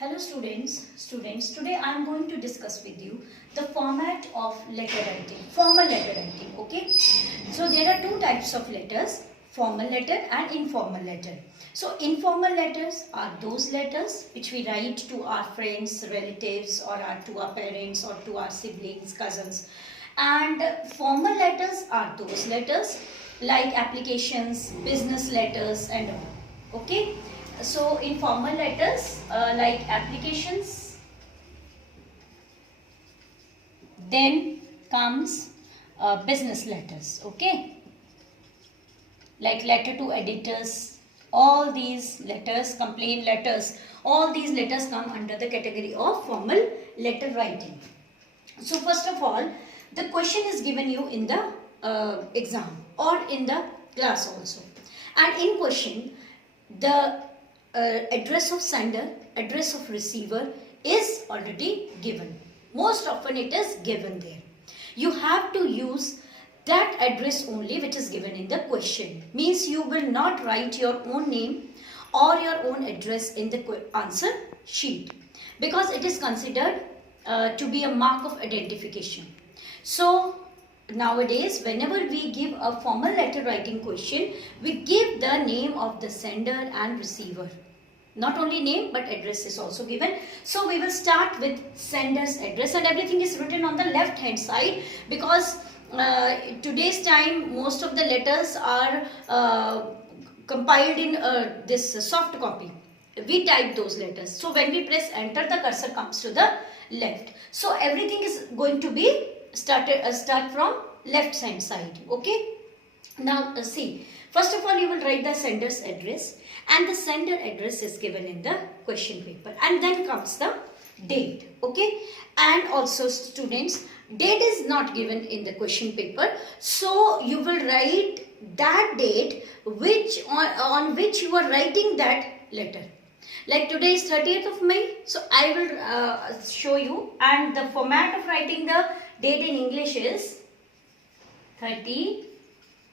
Hello students, today I am going to discuss with you the format of letter writing, formal letter writing, okay. So there are two types of letters, formal letter and informal letter. So informal letters are those letters which we write to our friends, relatives or to our parents or to our siblings, cousins. And formal letters are those letters like applications, business letters and all, okay. So in formal letters like applications, then comes business letters, okay, like letter to editors, all these letters, complaint letters, all these letters come under the category of formal letter writing. So first of all, the question is given you in the exam or in the class also, and in question the address of sender, address of receiver is already given. Most often it is given there. You have to use that address only which is given in the question. Means you will not write your own name or your own address in the answer sheet, because it is considered to be a mark of identification. So nowadays, whenever we give a formal letter writing question, we give the name of the sender and receiver. Not only name but address is also given. So we will start with sender's address, and everything is written on the left hand side, because today's time most of the letters are compiled in this soft copy. We type those letters. So when we press enter, the cursor comes to the left. So everything is going to be start from left hand side, okay. Now see, first of all you will write the sender's address, and the sender address is given in the question paper, and then comes the date, okay. And also students, date is not given in the question paper, so you will write that date which on which you are writing that letter. Like today is 30th of May, so I will show you, and the format of writing the date in English is 30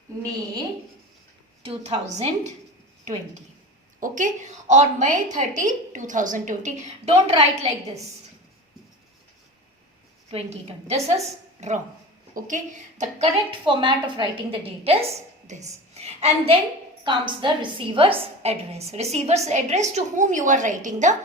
May 2020, okay, or May 30, 2020. Don't write like this, 2020. This is wrong, okay. The correct format of writing the date is this. And then comes the receiver's address. Receiver's address to whom you are writing the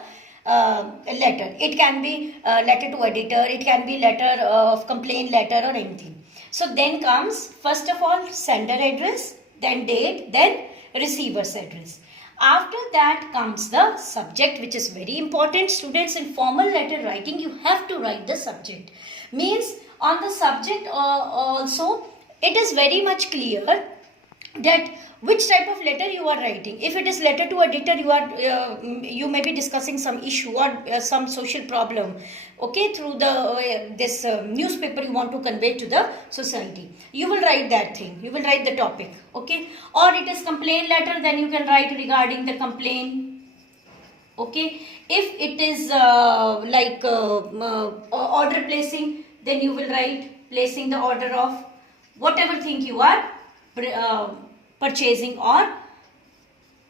letter. It can be letter to editor, it can be letter of complaint letter or anything. So then comes first of all sender address, then date, then receiver's address. After that comes the subject, which is very important. Students, in formal letter writing you have to write the subject. Means on the subject also it is very much clear that which type of letter you are writing. If it is letter to editor, you may be discussing some issue or some social problem, okay, through the this newspaper you want to convey to the society. You will write that thing, you will write the topic, okay. Or it is complaint letter, then you can write regarding the complaint, okay. If it is order placing, then you will write placing the order of whatever thing you are purchasing or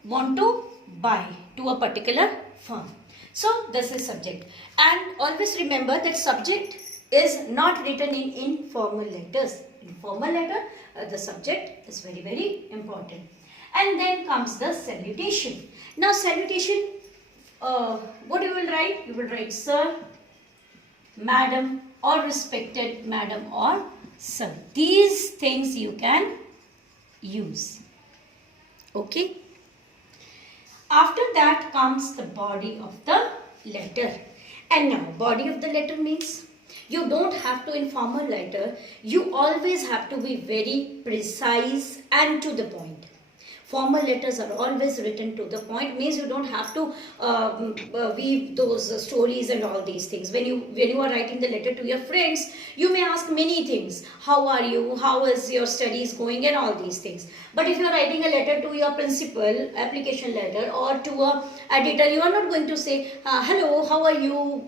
want to buy to a particular firm. So this is subject, and always remember that subject is not written in informal letters. In formal letter the subject is very, very important. And then comes the salutation. Now salutation, what you will write? You will write sir, madam, or respected madam or sir. These things you can use, okay. After that comes the body of the letter. And now body of the letter means you don't have to, in formal letter you always have to be very precise and to the point. Formal letters are always written to the point, means you don't have to weave those stories and all these things. When you are writing the letter to your friends, you may ask many things. How are you? How is your studies going? And all these things. But if you are writing a letter to your principal, application letter, or to a editor, you are not going to say, hello, how are you?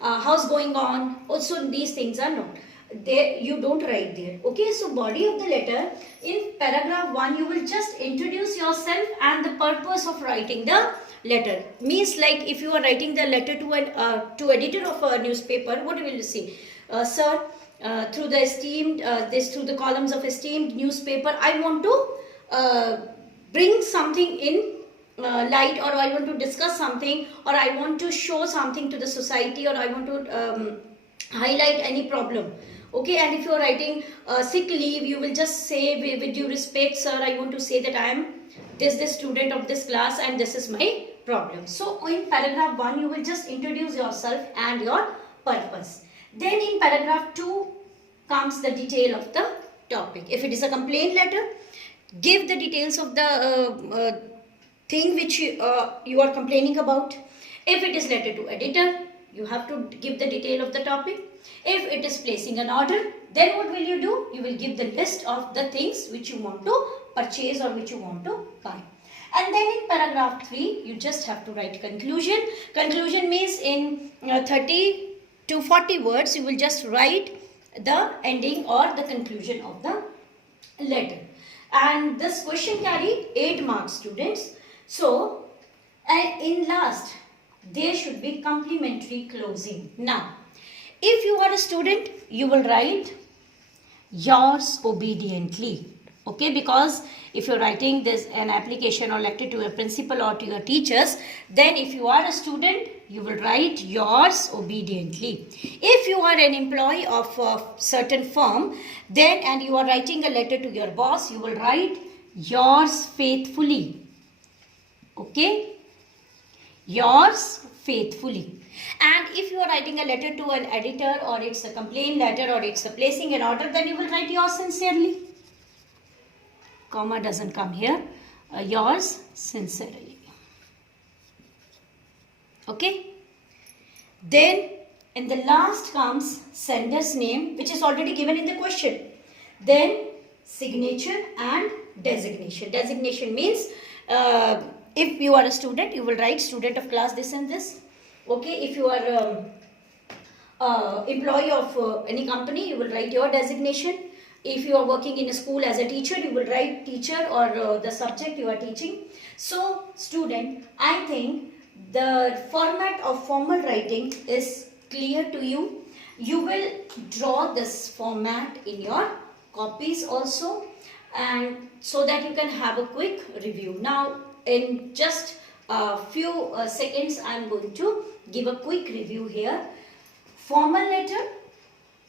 How's going on? Also these things are not. There you don't write there, okay. So body of the letter, in paragraph 1 you will just introduce yourself and the purpose of writing the letter. Means like if you are writing the letter to an to editor of a newspaper, what will you say? Sir, through the esteemed through the columns of esteemed newspaper, I want to bring something in light, or I want to discuss something, or I want to show something to the society, or I want to highlight any problem. Okay, and if you are writing sick leave, you will just say with due respect, sir, I want to say that I am this student of this class and this is my problem. So in paragraph 1 you will just introduce yourself and your purpose. Then in paragraph 2 comes the detail of the topic. If it is a complaint letter, give the details of the thing which you are complaining about. If it is letter to editor, you have to give the detail of the topic. If it is placing an order, then what will you do? You will give the list of the things which you want to purchase or which you want to buy. And then in paragraph 3, you just have to write conclusion. Conclusion means in 30 to 40 words, you will just write the ending or the conclusion of the letter. And this question carry 8 marks, students. So, in last, there should be complimentary closing. Now, if you are a student, you will write yours obediently. Okay, because if you're writing this an application or letter to a principal or to your teachers, then if you are a student, you will write yours obediently. If you are an employee of a certain firm, then and you are writing a letter to your boss, you will write yours faithfully. Okay, yours faithfully. And if you are writing a letter to an editor, or it's a complaint letter, or it's a placing an order, then you will write yours sincerely. Comma doesn't come here. Yours sincerely. Okay. Then in the last comes sender's name, which is already given in the question. Then signature and designation. Designation means if you are a student, you will write student of class this and this. Okay, if you are employee of any company, you will write your designation. If you are working in a school as a teacher, you will write teacher or the subject you are teaching. So, student, I think the format of formal writing is clear to you. You will draw this format in your copies also, and so that you can have a quick review. Now, in just a few seconds, I am going to give a quick review here. Formal letter,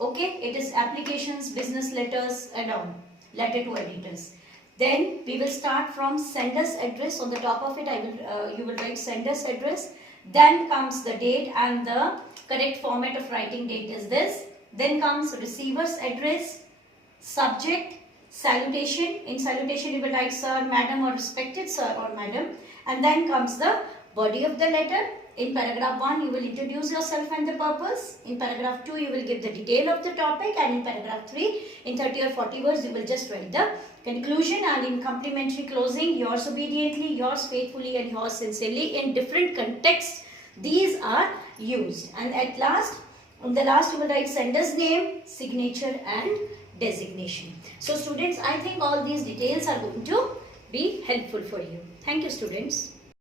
okay, it is applications, business letters and all, letter to editors. Then we will start from sender's address. On the top of it, you will write sender's address. Then comes the date, and the correct format of writing date is this. Then comes receiver's address, subject, salutation. In salutation, you will write sir, madam, or respected sir or madam. And then comes the body of the letter. In paragraph 1, you will introduce yourself and the purpose. In paragraph 2, you will give the detail of the topic. And in paragraph 3, in 30 or 40 words, you will just write the conclusion. And in complimentary closing, yours obediently, yours faithfully, and yours sincerely. In different contexts, these are used. And at last, on the last, you will write sender's name, signature, and designation. So students, I think all these details are going to be helpful for you. Thank you, students.